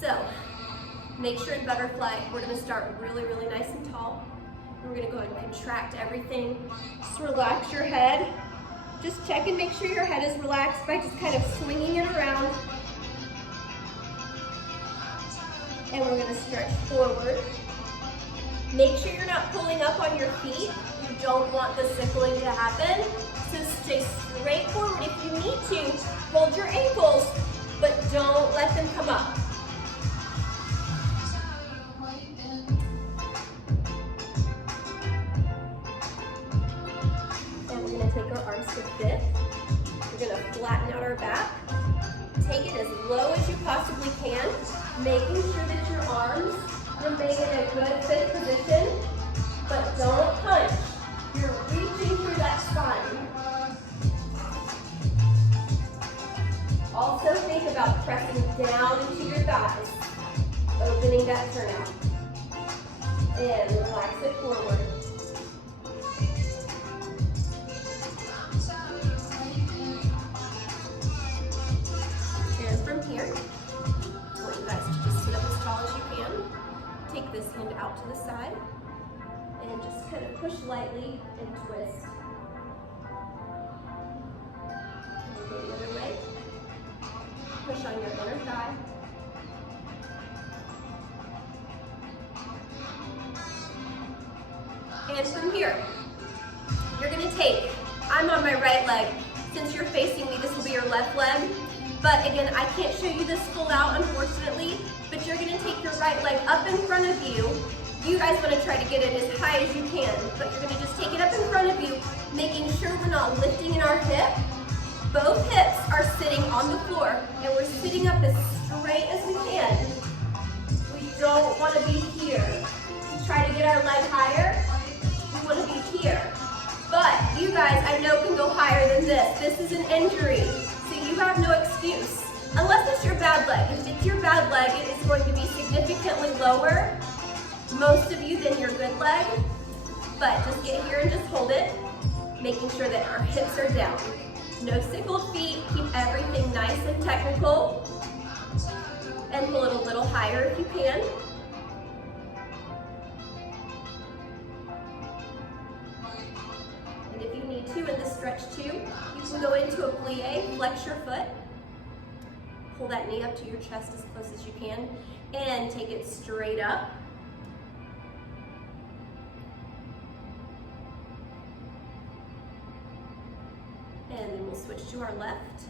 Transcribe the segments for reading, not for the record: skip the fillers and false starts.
So make sure in butterfly, we're gonna start really, really nice and tall. We're gonna go ahead and contract everything. Just relax your head. Just check and make sure your head is relaxed by just kind of swinging it around. And we're gonna stretch forward. Make sure you're not pulling up on your feet. You don't want the sickling to happen. So stay straight forward. If you need to, hold your ankles, but don't let them come up. And we're gonna take our arms to fifth. We're gonna flatten out our back. Take it as low as you possibly can, making sure that your arms remain in a good fifth position, but don't punch. You're reaching through that spine. Also think about pressing down into your thighs, opening that turnout. And relax it forward. And from here, I want you guys to just sit up as tall as you can. Take this hand out to the side and just kind of push lightly and twist. And go the other way. Push on your inner thigh. And from here, you're gonna take, I'm on my right leg. Since you're facing me, this will be your left leg. But again, I can't show you this full out, unfortunately, but you're gonna take your right leg up in front of you. You guys wanna try to get it as high as you can, but you're gonna just take it up in front of you, making sure we're not lifting in our hip. Both hips are sitting on the floor, and we're sitting up as straight as we can. We don't wanna be here. To try to get our leg higher, we wanna be here. But you guys, I know, can go higher than this. This is an injury, so you have no excuse. Unless it's your bad leg. If it's your bad leg, it is going to be significantly lower, most of you, than your good leg. But just get here and just hold it, making sure that our hips are down. No sickled feet, keep everything nice and technical. And pull it a little higher if you can. And if you need to, in this stretch too, you can go into a plie, flex your foot. Pull that knee up to your chest as close as you can, and take it straight up. And then we'll switch to our left.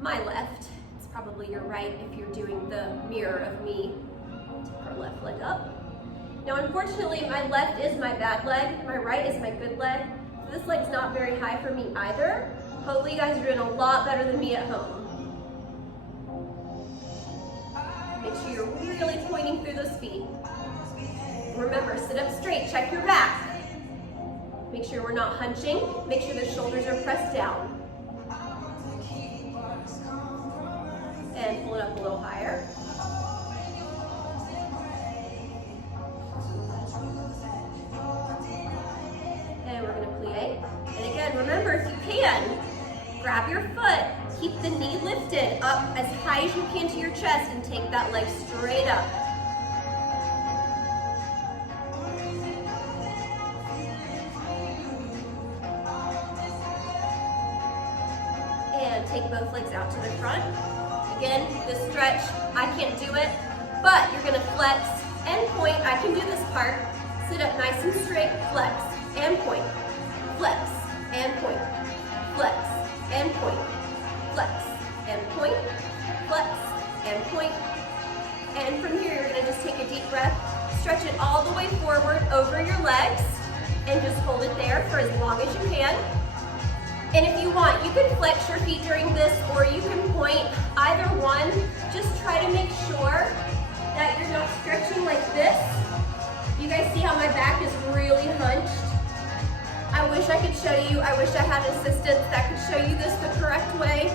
My left, it's probably your right if you're doing the mirror of me. Take our left leg up. Now unfortunately, my left is my bad leg, my right is my good leg. So this leg's not very high for me either. Hopefully you guys are doing a lot better than me at home. Make sure you're really pointing through those feet. Remember, sit up straight, check your back. Make sure we're not hunching. Make sure the shoulders are pressed down. And pull it up a little higher. And we're gonna plie. And again, remember, if you can, grab your foot, keep the knee lifted up as high as you can to your chest, and take that leg straight up. And take both legs out to the front. Again, this stretch, I can't do it, but you're gonna flex and point. I can do this part. Sit up nice and straight, flex and point, flex and point, flex and point, flex and point, flex and point. And from here, you're gonna just take a deep breath, stretch it all the way forward over your legs, and just hold it there for as long as you can. And if you want, you can flex your feet during this, or you can point. Either one. Just try to make sure that you're not stretching like this. You guys see how my back is really hunched? I wish I could show you. I wish I had assistants that could show you this the correct way.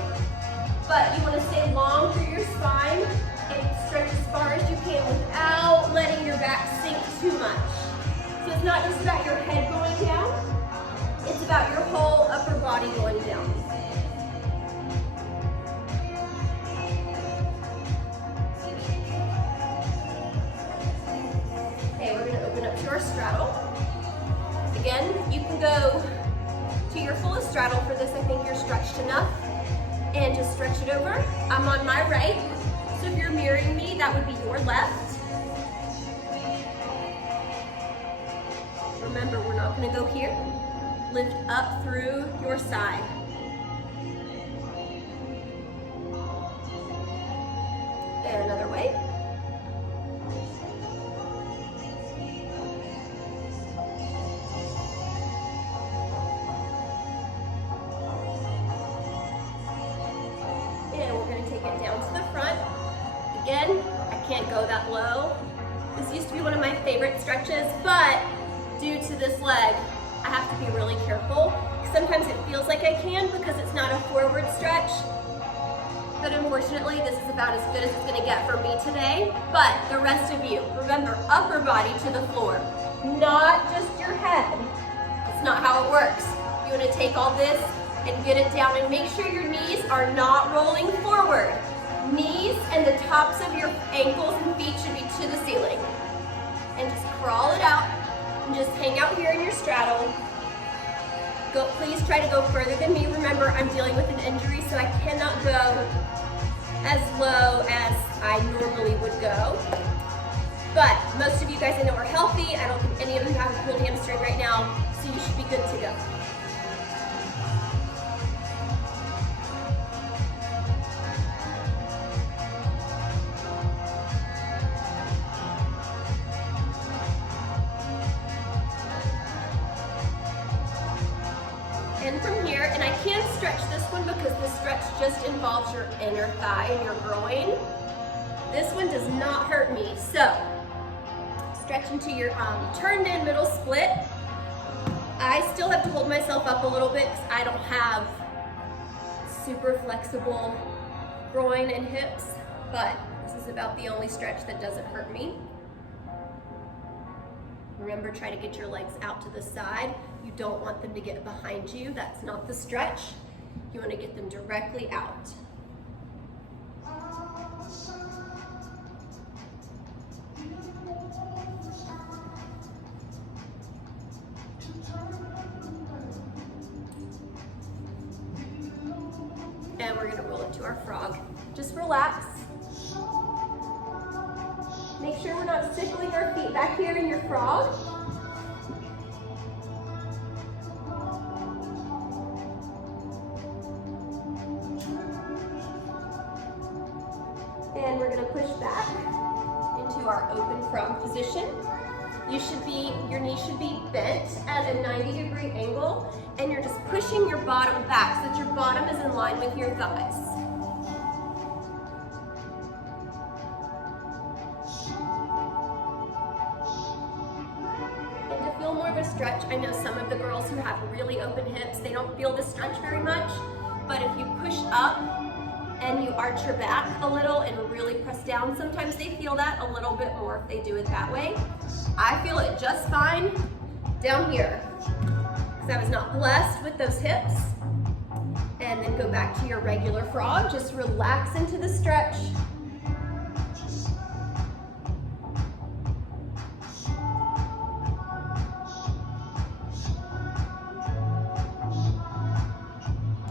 But you want to stay long through your spine and stretch as far as you can without letting your back sink too much. So it's not just about your head going down. It's about your whole upper body going down. You can go to your fullest straddle for this. I think you're stretched enough. And just stretch it over. I'm on my right, so if you're mirroring me, that would be your left. Remember, we're not gonna go here. Lift up through your side. And another way. And we're gonna take it down to the front. Again, I can't go that low. This used to be one of my favorite stretches, but due to this leg, I have to be really careful. Sometimes it feels like I can because it's not a forward stretch, but unfortunately this is about as good as it's gonna get for me today. But the rest of you, remember, upper body to the floor, not just your head. It's not how it works. You wanna take all this and get it down and make sure your knees are not rolling forward. Knees and the tops of your ankles and feet should be to the ceiling. And just crawl it out and just hang out here in your straddle. Please try to go further than me. Remember, I'm dealing with an injury, so I cannot go as low as I normally would go. But most of you guys I know are healthy. I don't think any of you have a pulled hamstring right now, so you should be good to go. And from here, and I can stretch this one because the stretch just involves your inner thigh and your groin. This one does not hurt me. So, stretch into your turned in middle split. I still have to hold myself up a little bit because I don't have super flexible groin and hips, but this is about the only stretch that doesn't hurt me. Remember, try to get your legs out to the side. You don't want them to get behind you. That's not the stretch. You want to get them directly out. And we're going to roll into our frog. Just relax. Make sure we're not sickling our feet back here in your frog. And we're going to push back into our open frog position. Your knee should be bent at a 90-degree angle, and you're just pushing your bottom back so that your bottom is in line with your thighs. And to feel more of a stretch, I know some of the girls who have really open hips, they don't feel the stretch very much, but if you push up and you arch your back a little and really press down, sometimes they feel that a little bit more if they do it that way. I feel it just fine down here because I was not blessed with those hips. And then go back to your regular frog. Just relax into the stretch.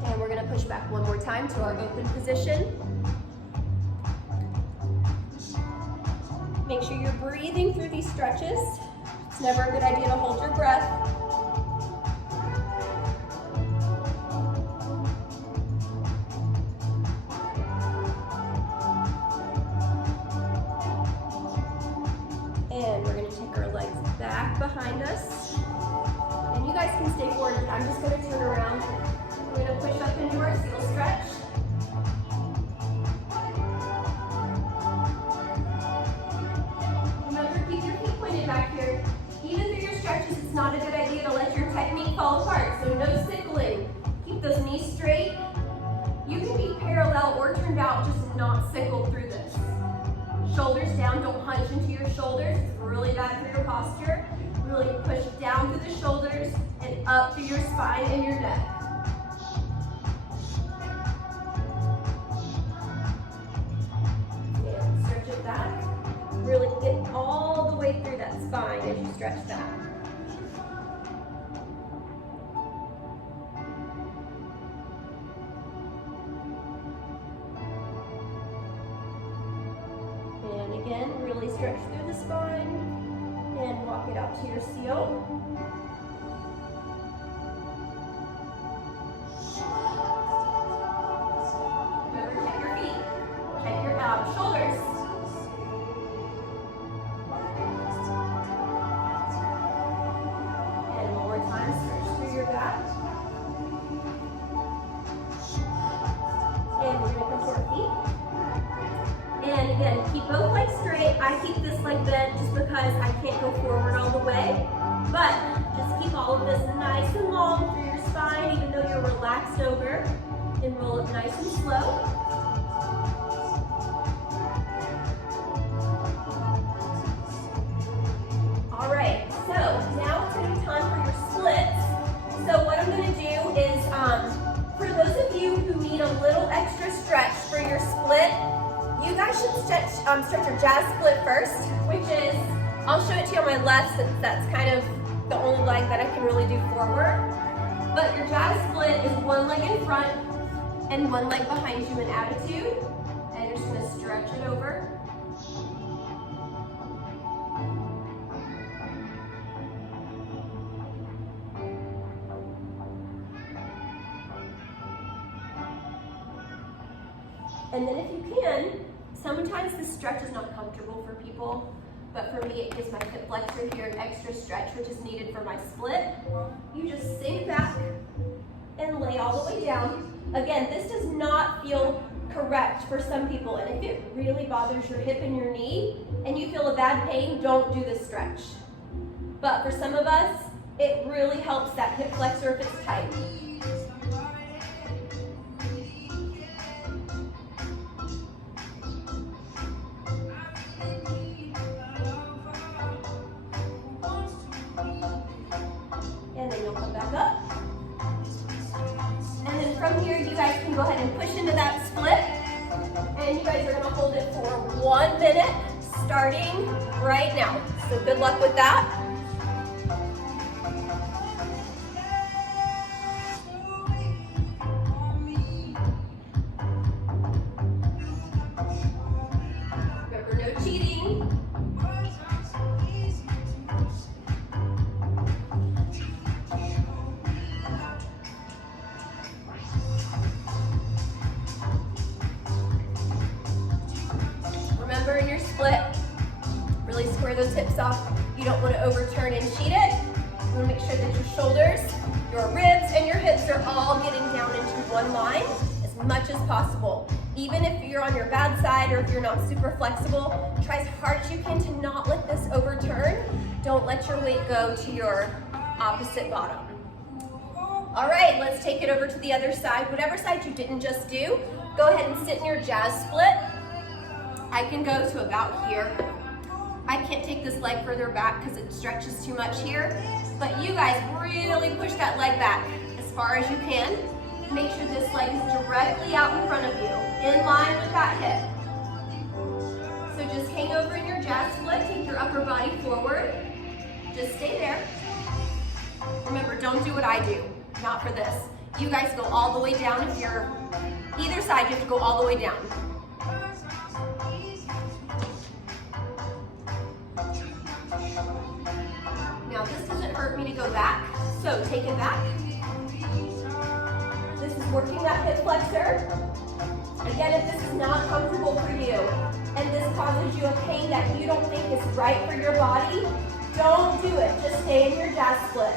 And we're gonna push back one more time to our open position. Make sure you're breathing through these stretches. It's never a good idea to hold your breath. And we're going to take our legs back behind us. And you guys can stay forward, but I'm just going to turn around. We're going to push up into our seal stretch. Back here. Even through your stretches, it's not a good idea to let your technique fall apart, so no sickling. Keep those knees straight. You can be parallel or turned out, just not sickle through this. Shoulders down, don't hunch into your shoulders. It's really bad for your posture. Really push down through the shoulders and up through your spine and your neck. And stretch it back. Really get all the way through that spine as you stretch that. stretch through the spine and walk it out to your seal. Remember, check your feet, check your shoulders. And one more time, stretch through your back. And we're going to come to our feet. And again, keep both legs straight. I keep this leg bent just because I can't go forward all the way. But just keep all of this nice and long through your spine, even though you're relaxed over. And roll it nice and slow. All right, so now it's going to be time for your splits. So what I'm going to do is, for those of you who need a little extra stretch for your split, you guys should stretch your jazz split first, which is, I'll show it to you on my left since that's kind of the only leg that I can really do forward. But your jazz split is one leg in front and one leg behind you in attitude. And you're just going to stretch it over. And then if you can, sometimes this stretch is not comfortable for people, but for me it gives my hip flexor here an extra stretch, which is needed for my split. You just sink back and lay all the way down. Again, this does not feel correct for some people, and if it really bothers your hip and your knee, and you feel a bad pain, don't do this stretch. But for some of us, it really helps that hip flexor if it's tight. And then you'll come back up. And then from here, you guys can go ahead and push into that split. And you guys are gonna hold it for 1 minute, starting right now. So good luck with that. Remember, no cheating. Remember, in your split, really square those hips off. You don't want to overturn and cheat it. You want to make sure that your shoulders, your ribs, and your hips are all getting down into one line as much as possible. Even if you're on your bad side or if you're not super flexible, try as hard as you can to not let this overturn. Don't let your weight go to your opposite bottom. All right, let's take it over to the other side. Whatever side you didn't just do, go ahead and sit in your jazz split. I can go to about here. I can't take this leg further back because it stretches too much here, but you guys really push that leg back as far as you can. Make sure this leg is directly out in front of you, in line with that hip. So just hang over in your jazz split, take your upper body forward. Just stay there. Remember, don't do what I do, not for this. You guys go all the way down. If you're either side, you have to go all the way down. Now this doesn't hurt me to go back, so take it back. This is working that hip flexor. Again, if this is not comfortable for you, and this causes you a pain that you don't think is right for your body, don't do it. Just stay in your jazz split.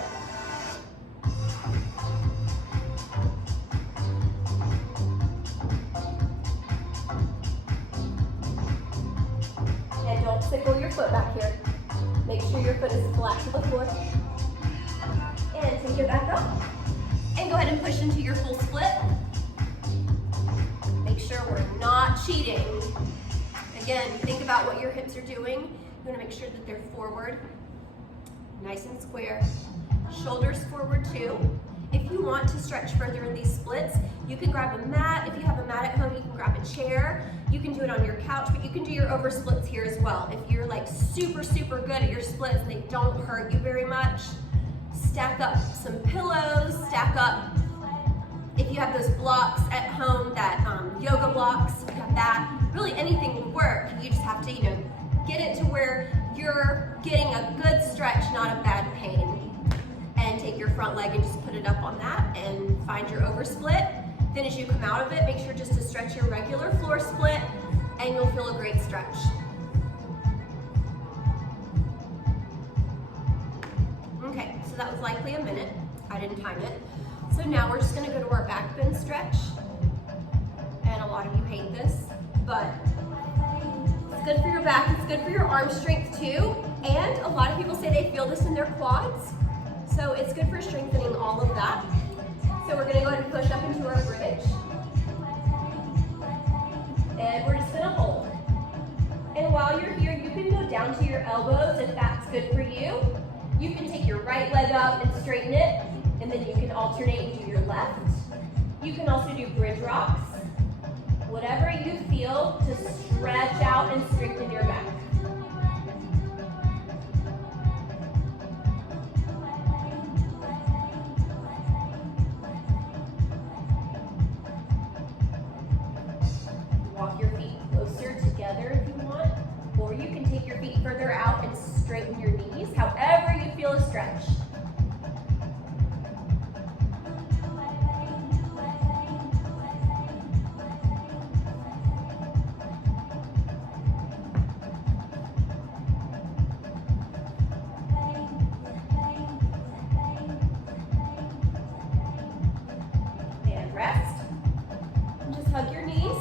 And don't sickle your foot back here. Make sure your foot is flat to the floor. And take it back up. And go ahead and push into your full split. Make sure we're not cheating. Again, think about what your hips are doing. You want to make sure that they're forward, nice and square. Shoulders forward too. If you want to stretch further in these splits, you can grab a mat. If you have a mat at home, you can grab a chair. You can do it on your couch, but you can do your over splits here as well. If you're like super, super good at your splits and they don't hurt you very much, stack up some pillows, stack up, if you have those blocks at home, that yoga blocks, if you have that, really anything will work. You just have to, get it to where you're getting a good stretch, not a bad pain. And take your front leg and just put it up on that and find your oversplit. Then as you come out of it, make sure just to stretch your regular floor split and you'll feel a great stretch. Okay, so that was likely a minute. I didn't time it. So now we're just gonna go to our back bend stretch. And a lot of you hate this, but it's good for your back, it's good for your arm strength too. And a lot of people say they feel this in their quads. So it's good for strengthening all of that. So we're gonna go ahead and push up into our bridge. And we're just gonna hold. And while you're here, you can go down to your elbows if that's good for you. You can take your right leg up and straighten it, and then you can alternate and do your left. You can also do bridge rocks. Whatever you feel to stretch out and strengthen your back. Walk your feet closer together if you want, or you can take your feet further out and straighten your knees, however you feel a stretch. And rest. And just hug your knees.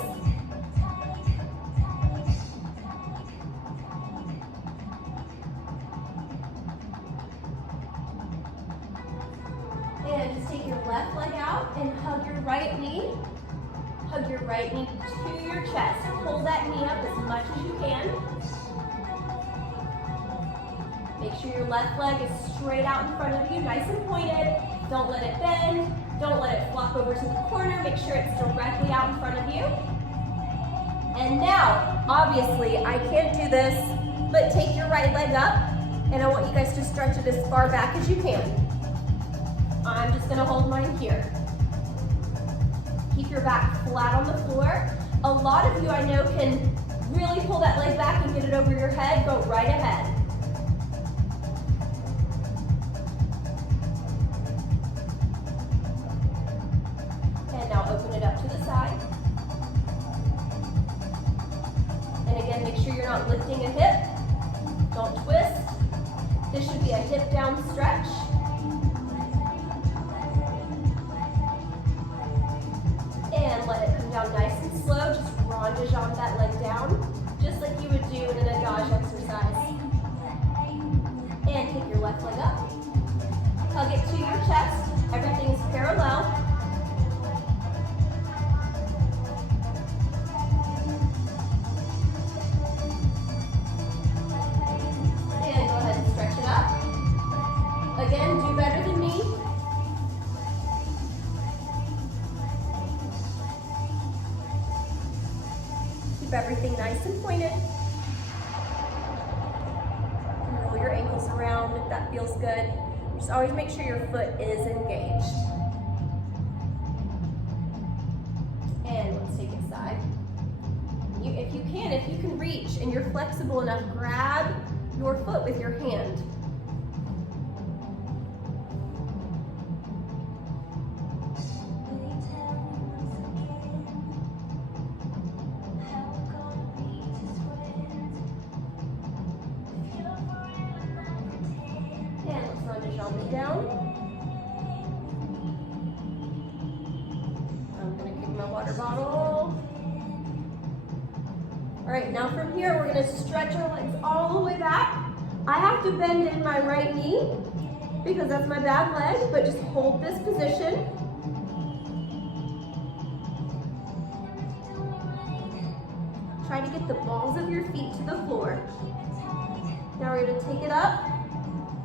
And just take your left leg out and hug your right knee. Hug your right knee to your chest. Pull that knee up as much as you can. Make sure your left leg is straight out in front of you, nice and pointed. Don't let it bend. Don't let it flop over to the corner. Make sure it's directly out in front of you. And now, obviously, I can't do this, but take your right leg up, and I want you guys to stretch it as far back as you can. I'm just gonna hold mine here. Keep your back flat on the floor. A lot of you I know can really pull that leg back and get it over your head. Go right ahead. And now open it up to the side. And again, make sure you're not lifting a hip. Don't twist. This should be a hip down stretch. And let it come down nice and slow. Just rondage on that leg down, just like you would do in an adage exercise. And take your left leg up. Hug it to your chest. Everything is parallel. And go ahead and stretch it up. Again, do better than me. Keep everything nice and pointed. Roll your ankles around if that feels good. Just always make sure your foot is engaged. And let's take it side. If you can reach and you're flexible enough, grab your foot with your hand. Down. I'm going to kick my water bottle. All right, now from here, we're going to stretch our legs all the way back. I have to bend in my right knee because that's my bad leg, but just hold this position. Try to get the balls of your feet to the floor. Now we're going to take it up.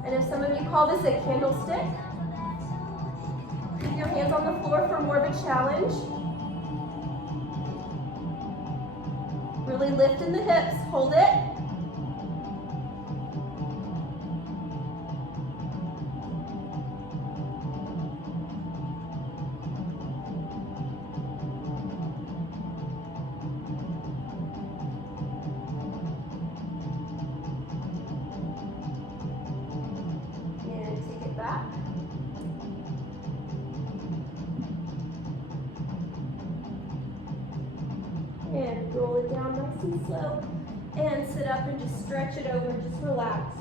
And if some of you call this a candlestick, keep your hands on the floor for more of a challenge. Really lift in the hips, hold it. back. And roll it down nice and slow. And sit up and just stretch it over, just relax.